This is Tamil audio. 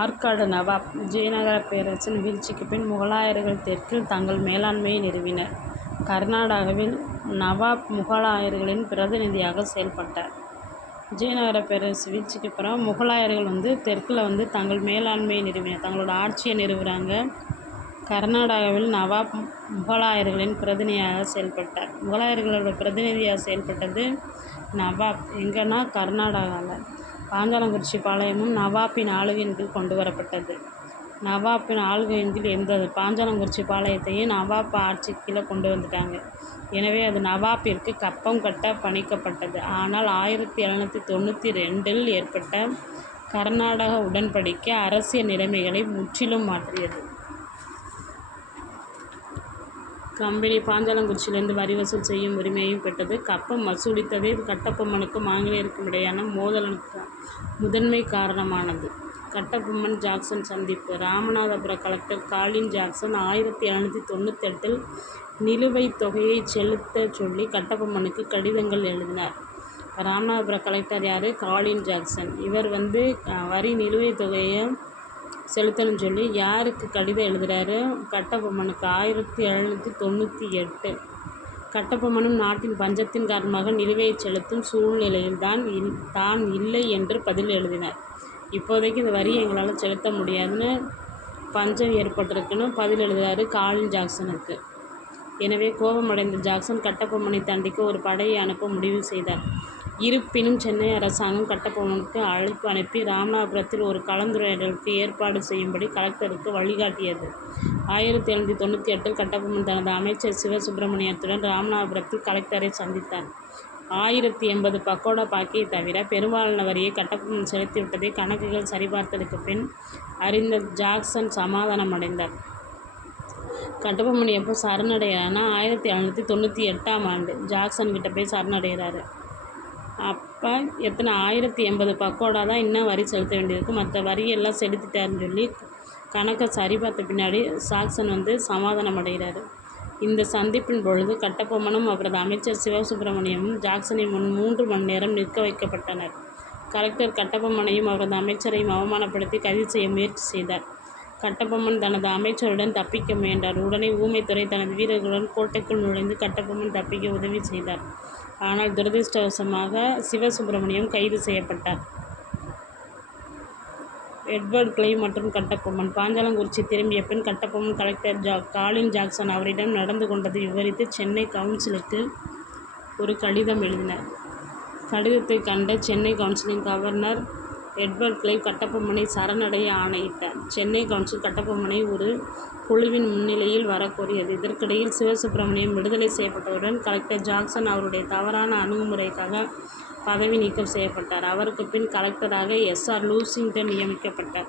ஆற்காடு நவாப் விஜயநகர பேரரசின் வீழ்ச்சிக்குப் பின் முகலாயர்கள் தெற்கில் தங்கள் மேலாண்மையை நிறுவினர். கர்நாடகாவில் நவாப் முகலாயர்களின் பிரதிநிதியாக செயல்பட்டார். விஜயநகர பேரரசு வீழ்ச்சிக்கு பிறகு முகலாயர்கள் தெற்கில் தங்கள் மேலாண்மையை நிறுவினர், தங்களோட ஆட்சியை நிறுவுறாங்க. கர்நாடகாவில் நவாப் முகலாயர்களின் பிரதிநிதியாக செயல்பட்டார். முகலாயர்களோட பிரதிநிதியாக செயல்பட்டது நவாப். எங்கன்னா கர்நாடகாவில் பாஞ்சாலங்குறிச்சி பாளையமும் நவாப்பின் ஆளுகையின் கீழ் கொண்டு வரப்பட்டது. நவாப்பின் ஆளுகையின் கீழ் இருந்தது. பாஞ்சாலங்குறிச்சி பாளையத்தையும் நவாப் ஆட்சிக்கு கீழே கொண்டு வந்துட்டாங்க. எனவே அது நவாப்பிற்கு கப்பம் கட்ட பணிக்கப்பட்டது. ஆனால் 1792 ஏற்பட்ட கர்நாடக உடன்படிக்கை அரசியல் நிலைமைகளை முற்றிலும் மாற்றியது. கம்பெனி பாஞ்சாலங்குறிச்சியிலிருந்து வரி வசூல் செய்யும் உரிமையையும் பெற்றது. கப்பம் வசூலித்ததே கட்டபொம்மனுக்கும் ஆங்கிலேயருக்கும் இடையான மோதலுக்கு முதன்மை காரணமானது. கட்டபொம்மன் ஜாக்சன் சந்திப்பு. ராமநாதபுர கலெக்டர் காலின் ஜாக்சன் 1798 நிலுவைத் தொகையை செலுத்தச் சொல்லி கட்டபொம்மனுக்கு கடிதங்கள் எழுதினார். ராமநாதபுர கலெக்டர் யார்? காலின் ஜாக்சன். இவர் வரி நிலுவைத் தொகையை செலுத்தணும்னு சொல்லி யாருக்கு கடிதம் எழுதுகிறாரு? கட்டபொம்மனுக்கு. 1798 கட்டபொம்மனும் நாட்டின் பஞ்சத்தின் காரணமாக நிலுவையை செலுத்தும் சூழ்நிலையில் தான் இல்லை என்று பதில் எழுதினார். இப்போதைக்கு இந்த வரியை எங்களால் செலுத்த முடியாதுன்னு, பஞ்சம் ஏற்பட்டிருக்குன்னு பதில் எழுதுகிறாரு காலின் ஜாக்சனுக்கு. எனவே கோபமடைந்த ஜாக்சன் கட்டபொம்மனை தண்டிக்க ஒரு படையை அனுப்ப முடிவு செய்தார். இருப்பினும் சென்னை அரசாங்கம் கட்டபொம்மனுக்கு அழைப்பு அனுப்பி ராமநாதபுரத்தில் ஒரு கலந்துரையாடலுக்கு ஏற்பாடு செய்யும்படி கலெக்டருக்கு வழிகாட்டியது. 1798 கட்டபொம்மன் தனது அமைச்சர் சிவசுப்பிரமணியத்துடன் ராமநாதபுரத்தில் கலெக்டரை சந்தித்தார். 1080 பக்கோடா பாக்கியை தவிர பெரும்பாலான வரியை கட்டபொம்மன் செலுத்திவிட்டதை கணக்குகள் சரிபார்த்ததுக்கு பின் அறிந்த ஜாக்சன் சமாதானம் அடைந்தார். கட்டபொம்மன் எப்போ சரணடைகிறான்னா 1798 ஜாக்சன் கிட்ட போய் சரணடைகிறாரு. அப்போ 1080 பக்கோடா தான் இன்னும் வரி செலுத்த வேண்டியிருக்கு, மற்ற வரியெல்லாம் செலுத்திட்டாருன்னு சொல்லி கணக்கை சரிபார்த்த பின்னாடி ஜாக்சன் சமாதானம் அடைகிறாரு. இந்த சந்திப்பின் பொழுது கட்டபொம்மனும் அவரது அமைச்சர் சிவசுப்பிரமணியமும் ஜாக்சனை முன் 3 மணி நேரம் நிற்க வைக்கப்பட்டனர். கலெக்டர் கட்டபொம்மனையும் அவரது அமைச்சரையும் அவமானப்படுத்தி கைது செய்ய முயற்சி செய்தார். கட்டபொம்மன் தனது அமைச்சருடன் தப்பிக்க முயன்றார். உடனே ஊமைத்துரை தனது வீரர்களுடன் கோட்டைக்குள் நுழைந்து கட்டபொம்மன் தப்பிக்க உதவி செய்தார். ஆனால் துரதிர்ஷ்டவசமாக சிவசுப்பிரமணியம் கைது செய்யப்பட்டார். எட்வர்ட் கிளைவ் மற்றும் கட்டபொம்மன். பாஞ்சாலங்குறிச்சி திரும்பிய பின் கட்டபொம்மன் கலெக்டர் காலின் ஜாக்சன் அவரிடம் நடந்து கொண்டதை விவரித்து சென்னை கவுன்சிலுக்கு ஒரு கடிதம் எழுதினார். கடிதத்தை கண்ட சென்னை கவுன்சிலின் கவர்னர் எட்வர்ட் கிளைவ் கட்டபொம்மனை சரணடைய ஆணையிட்டார். சென்னை கவுன்சில் கட்டபொம்மனை ஒரு குழுவின் முன்னிலையில் வரக்கோரியது. இதற்கிடையில் சிவசுப்பிரமணியம் விடுதலை செய்யப்பட்டவுடன் கலெக்டர் ஜாக்சன் அவருடைய தவறான அணுகுமுறைக்காக பதவி நீக்கம் செய்யப்பட்டார். அவருக்கு பின் கலெக்டராக SR லூசிங்டன் நியமிக்கப்பட்டார்.